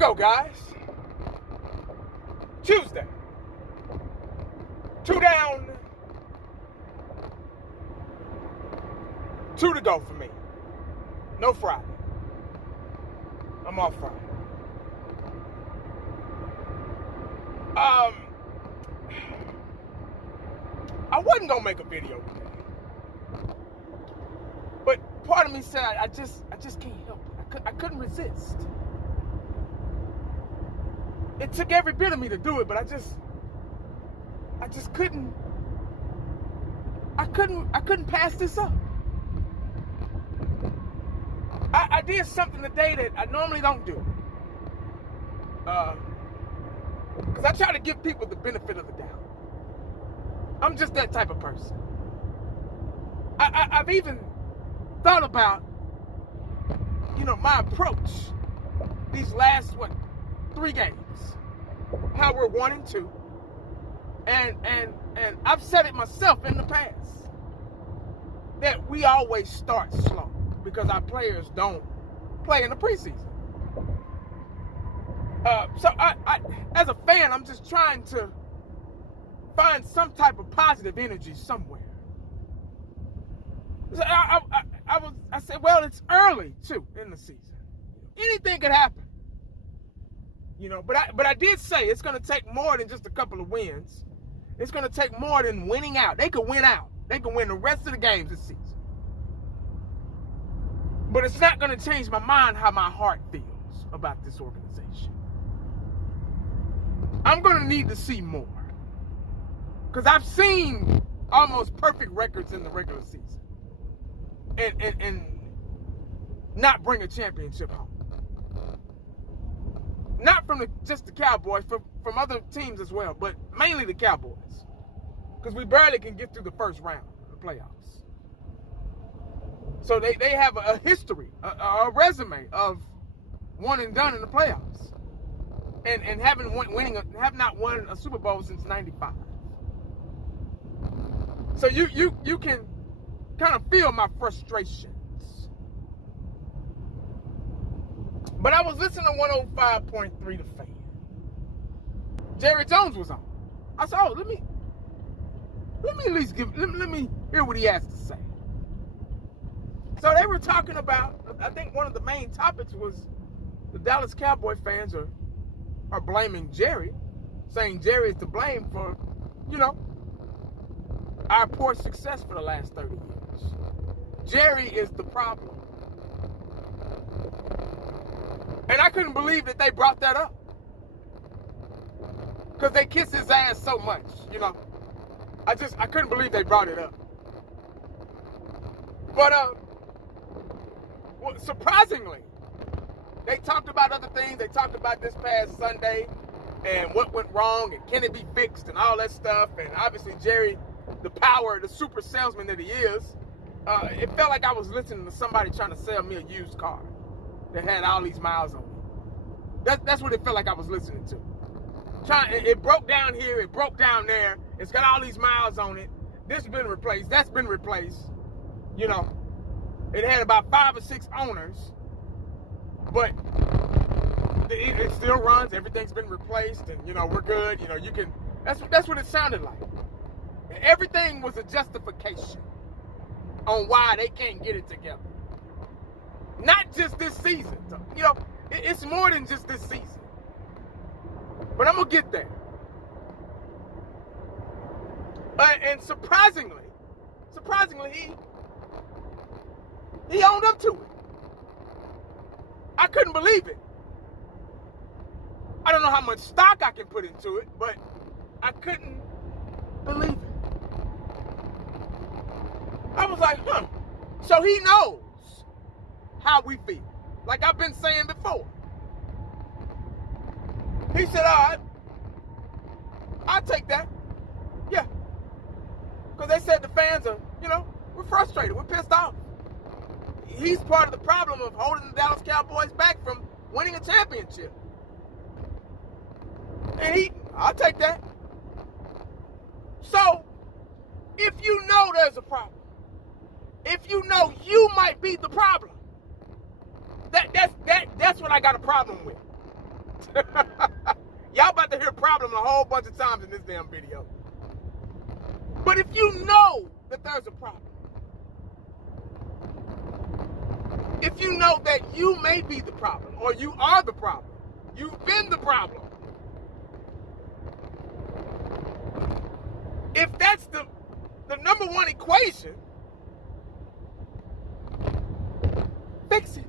go, guys. Tuesday. 2 down, 2 to go for me. No Friday. I'm off Friday. I wasn't gonna make a video today, but part of me said I just can't help it. I couldn't resist. It took every bit of me to do it, but I just couldn't. I couldn't pass this up. I did something today that I normally don't do. Because I try to give people the benefit of the doubt. I'm just that type of person. I've even thought about, my approach these last, 3 games. How we're 1-2. And I've said it myself in the past that we always start slow because our players don't play in the preseason. So I, as a fan, I'm just trying to find some type of positive energy somewhere. So I said, well, it's early too in the season. Anything could happen. But I did say it's going to take more than just a couple of wins. It's going to take more than winning out. They could win out. They could win the rest of the games this season. But it's not going to change my mind how my heart feels about this organization. I'm going to need to see more. Because I've seen almost perfect records in the regular season. And not bring a championship home. Not from just the Cowboys, from other teams as well, but mainly the Cowboys. Because we barely can get through the first round of the playoffs. So they have a history, a resume of one and done in the playoffs. And have not won a Super Bowl since '95. So you can kind of feel my frustrations. But I was listening to 105.3 The Fan. Jerry Jones was on. I said, let me at least let me hear what he has to say. So they were talking about, I think one of the main topics was the Dallas Cowboy fans are blaming Jerry, saying Jerry is to blame for, our poor success for the last 30 years. Jerry is the problem. And I couldn't believe that they brought that up. Because they kiss his ass so much, I couldn't believe they brought it up. But, surprisingly, they talked about other things. They talked about this past Sunday and what went wrong and can it be fixed and all that stuff. And obviously Jerry, the super salesman that he is, it felt like I was listening to somebody trying to sell me a used car that had all these miles on it. That's what it felt like I was listening to. It broke down here, it broke down there. It's got all these miles on it. This has been replaced. That's been replaced. It had about 5 or 6 owners, but it still runs. Everything's been replaced, and we're good. You can. That's what it sounded like. Everything was a justification on why they can't get it together. Not just this season. It's more than just this season. But I'm gonna get there. And surprisingly, he owned up to it. I couldn't believe it. I don't know how much stock I can put into it, but I couldn't believe it. I was like, So he knows how we feel. Like I've been saying before. He said, all right, I'll take that. Yeah. Because they said the fans are, we're frustrated. We're pissed off. He's part of the problem of holding the Dallas Cowboys back from winning a championship. And I'll take that. So, if you know there's a problem, if you know you might be the problem, that's what I got a problem with. Y'all about to hear problem a whole bunch of times in this damn video. But if you know that there's a problem, if you know that you may be the problem, or you are the problem, you've been the problem. If that's the number one equation, fix it.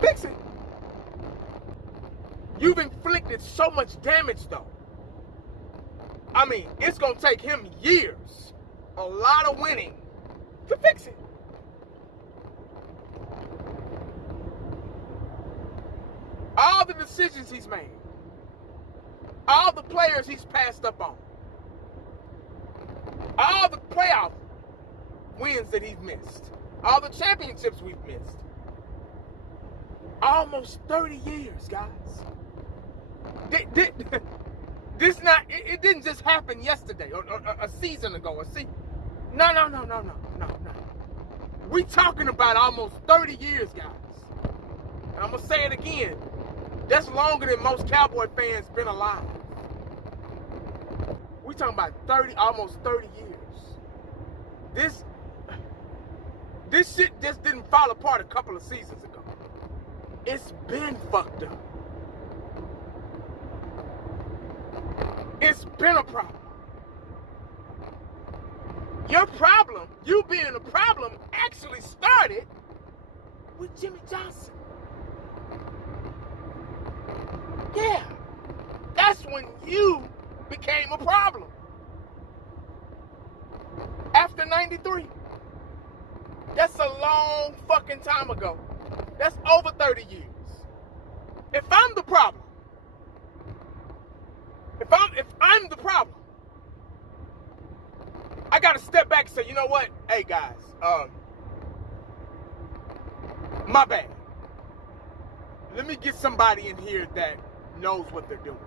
Fix it. You've inflicted so much damage, though. I mean, it's going to take him years, a lot of winning, to fix it. All the decisions he's made, all the players he's passed up on, all the playoff wins that he's missed, all the championships we've missed. Almost 30 years, guys. It didn't just happen yesterday or a season ago. No. We talking about almost 30 years, guys. And I'm going to say it again. That's longer than most Cowboy fans been alive. We talking about almost 30 years. This shit just didn't fall apart a couple of seasons ago. It's been fucked up. It's been a problem. Your problem, you being a problem, actually started with Jimmy Johnson. Yeah, that's when you became a problem. After 93. That's a long fucking time ago. That's over 30 years. If I'm the problem, if I'm the problem, I gotta step back and say, you know what? Hey guys, my bad. Let me get somebody in here that knows what they're doing.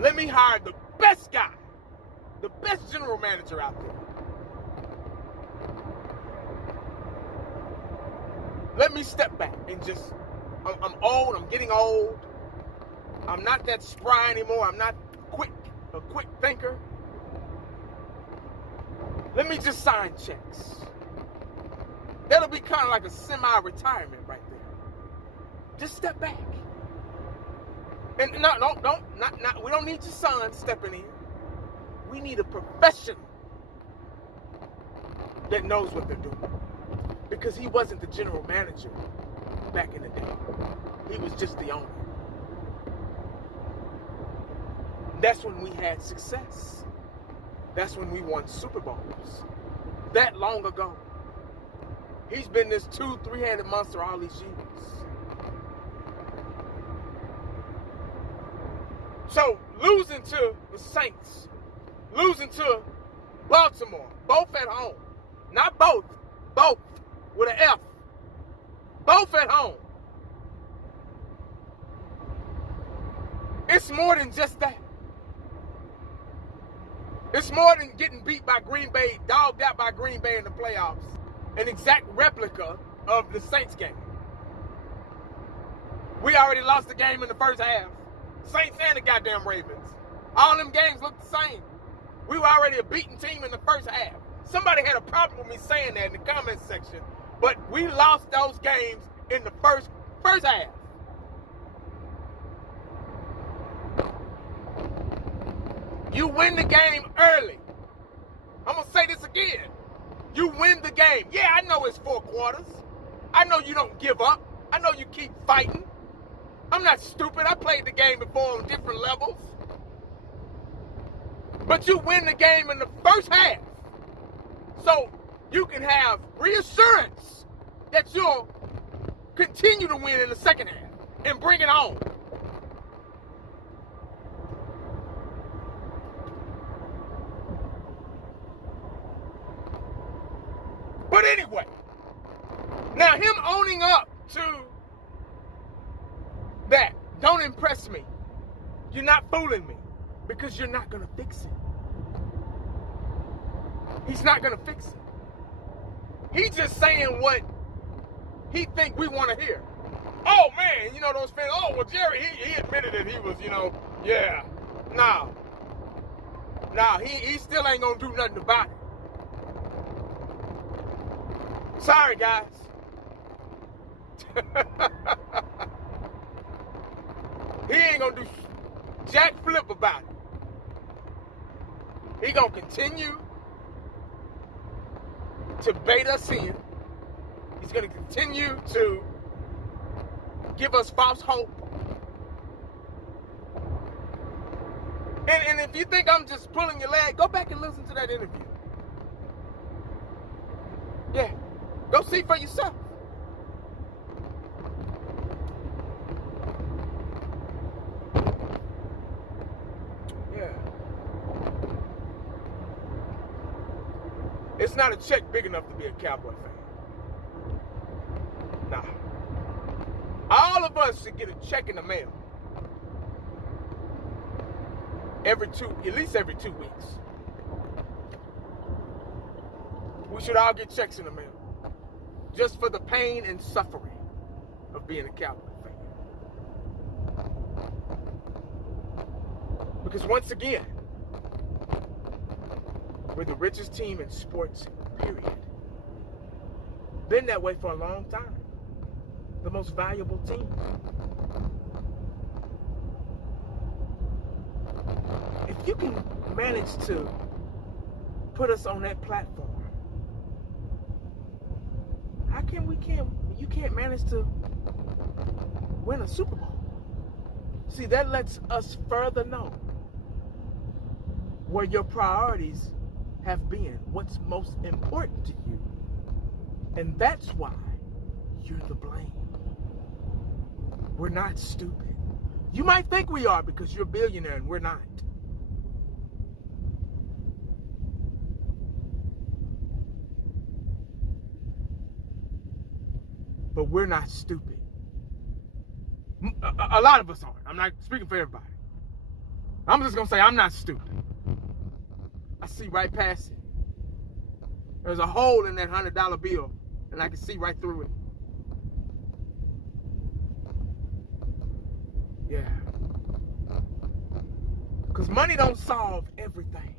Let me hire the best guy, the best general manager out there. Let me step back and just, I'm old, I'm getting old. I'm not that spry anymore. I'm not a quick thinker. Let me just sign checks. That'll be kind of like a semi-retirement right there. Just step back. And we don't need your son stepping in. We need a professional that knows what they're doing. Because he wasn't the general manager back in the day. He was just the owner. That's when we had success. That's when we won Super Bowls. That long ago. He's been this 2-3-handed monster all these years. So, losing to the Saints, losing to Baltimore, both at home. Not both, both with an F. Both at home. It's more than just that. It's more than getting beat by Green Bay, dogged out by Green Bay in the playoffs. An exact replica of the Saints game. We already lost the game in the first half. Saints and the goddamn Ravens. All them games look the same. We were already a beaten team in the first half. Somebody had a problem with me saying that in the comments section, but we lost those games in the first half. You win the game early. I'm going to say this again. You win the game. Yeah, I know it's 4 quarters. I know you don't give up. I know you keep fighting. I'm not stupid. I played the game before on different levels. But you win the game in the first half. So you can have reassurance that you'll continue to win in the second half and bring it on. But anyway, now him owning up to that, don't impress me. You're not fooling me because you're not going to fix it. He's not going to fix it. He's just saying what he think we want to hear. Oh, man, you know those fans, oh, well, Jerry, he admitted that he was, yeah. Nah, he still ain't going to do nothing about it. Sorry, guys. He ain't going to do jack flip about it. He going to continue to bait us in. He's going to continue to give us false hope. And if you think I'm just pulling your leg, go back and listen to that interview. Yeah, go see for yourself. Yeah. It's not a check big enough to be a Cowboy fan. Nah. All of us should get a check in the mail. At least every 2 weeks. We should all get checks in the mail. Just for the pain and suffering of being a Cowboy fan. Because once again, we're the richest team in sports, period. Been that way for a long time. The most valuable team. If you can manage to put us on that platform, how come you can't manage to win a Super Bowl? See, that lets us further know where your priorities have been, what's most important to you. And that's why you're the blame. We're not stupid. You might think we are because you're a billionaire and we're not. But we're not stupid. A lot of us aren't. I'm not speaking for everybody. I'm just going to say I'm not stupid. I see right past it. There's a hole in that $100 bill, and I can see right through it. Yeah. Because money don't solve everything.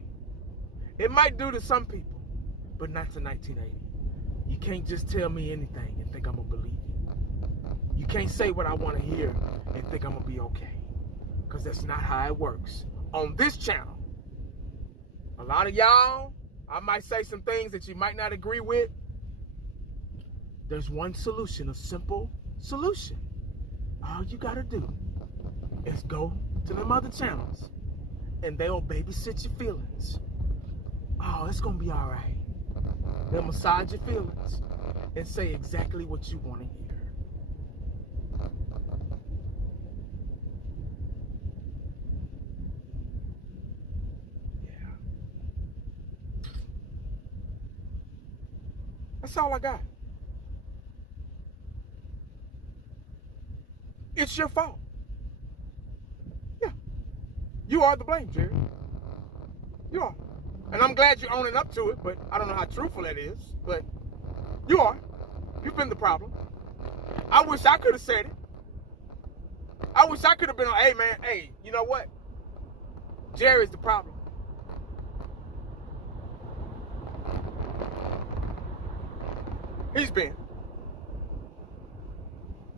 It might do to some people, but not to 1980. You can't just tell me anything and think I'm going to believe you. You can't say what I want to hear and think I'm going to be okay. Because that's not how it works. On this channel, a lot of y'all, I might say some things that you might not agree with. There's one solution, a simple solution. All you got to do is go to them other channels and they'll babysit your feelings. Oh, it's going to be all right. They'll massage your feelings and say exactly what you want to hear. Yeah. That's all I got. It's your fault. Yeah. You are the blame, Jerry. You are. And I'm glad you're owning up to it, but I don't know how truthful that is. But you are. You've been the problem. I wish I could have said it. I wish I could have been like, hey, man, hey, you know what? Jerry's the problem. He's been.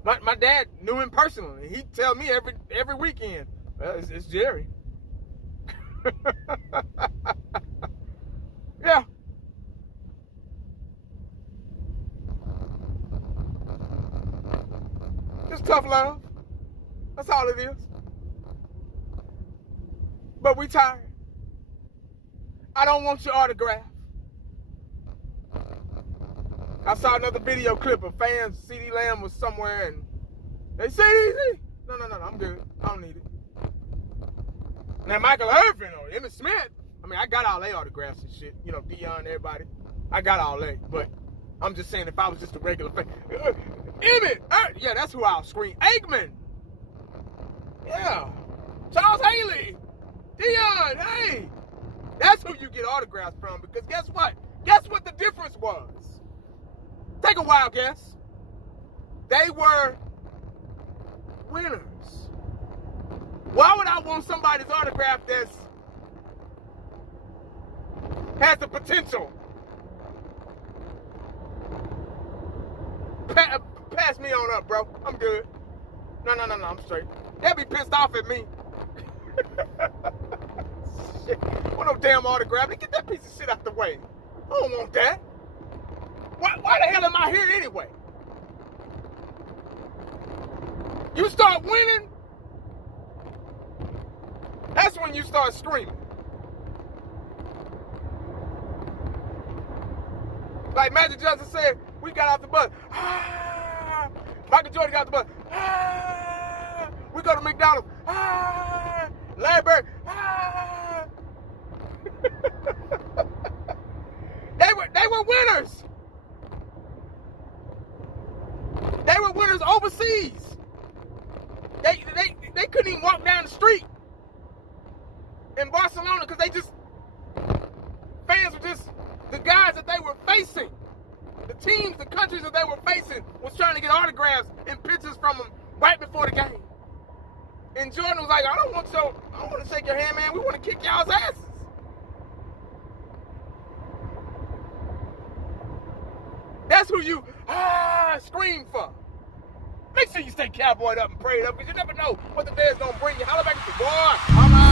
My dad knew him personally. He'd tell me every weekend, well, it's Jerry. Yeah. Just tough love. That's all it is. But we tired. I don't want your autograph. I saw another video clip of fans. CD Lamb was somewhere and they said, easy. No, I'm good. I don't need it. Now, Michael Irvin or Emmitt Smith, I mean, I got all their autographs and shit. You know, Dion, everybody. I got all that. But I'm just saying, if I was just a regular fan. Emmitt! Yeah, that's who I'll scream. Aikman! Yeah. Charles Haley! Dion! Hey! That's who you get autographs from. Because guess what? Guess what the difference was? Take a wild guess. They were winners. Why would I want somebody's autograph that has the potential? Pass me on up, bro. I'm good. No, I'm straight. They'll be pissed off at me. Shit. Want no damn autograph. Get that piece of shit out the way. I don't want that. Why the hell am I here anyway? You start winning, that's when you start screaming. Like Magic Johnson said, we got off the bus. Ah! Michael Jordan got off the bus. Ah! We go to McDonald's. Ah! Larry Bird. Ah! They were winners. They were winners overseas. They couldn't even walk down the street in Barcelona because fans were just, the guys that they were facing, the teams, the countries that they were facing was trying to get autographs and pictures from them right before the game. And Jordan was like, I don't want to shake your hand, man. We want to kick y'all's asses. That's who you scream for. Make sure you stay cowboyed up and prayed up because you never know what the day's going to bring you. Holla back at your boy.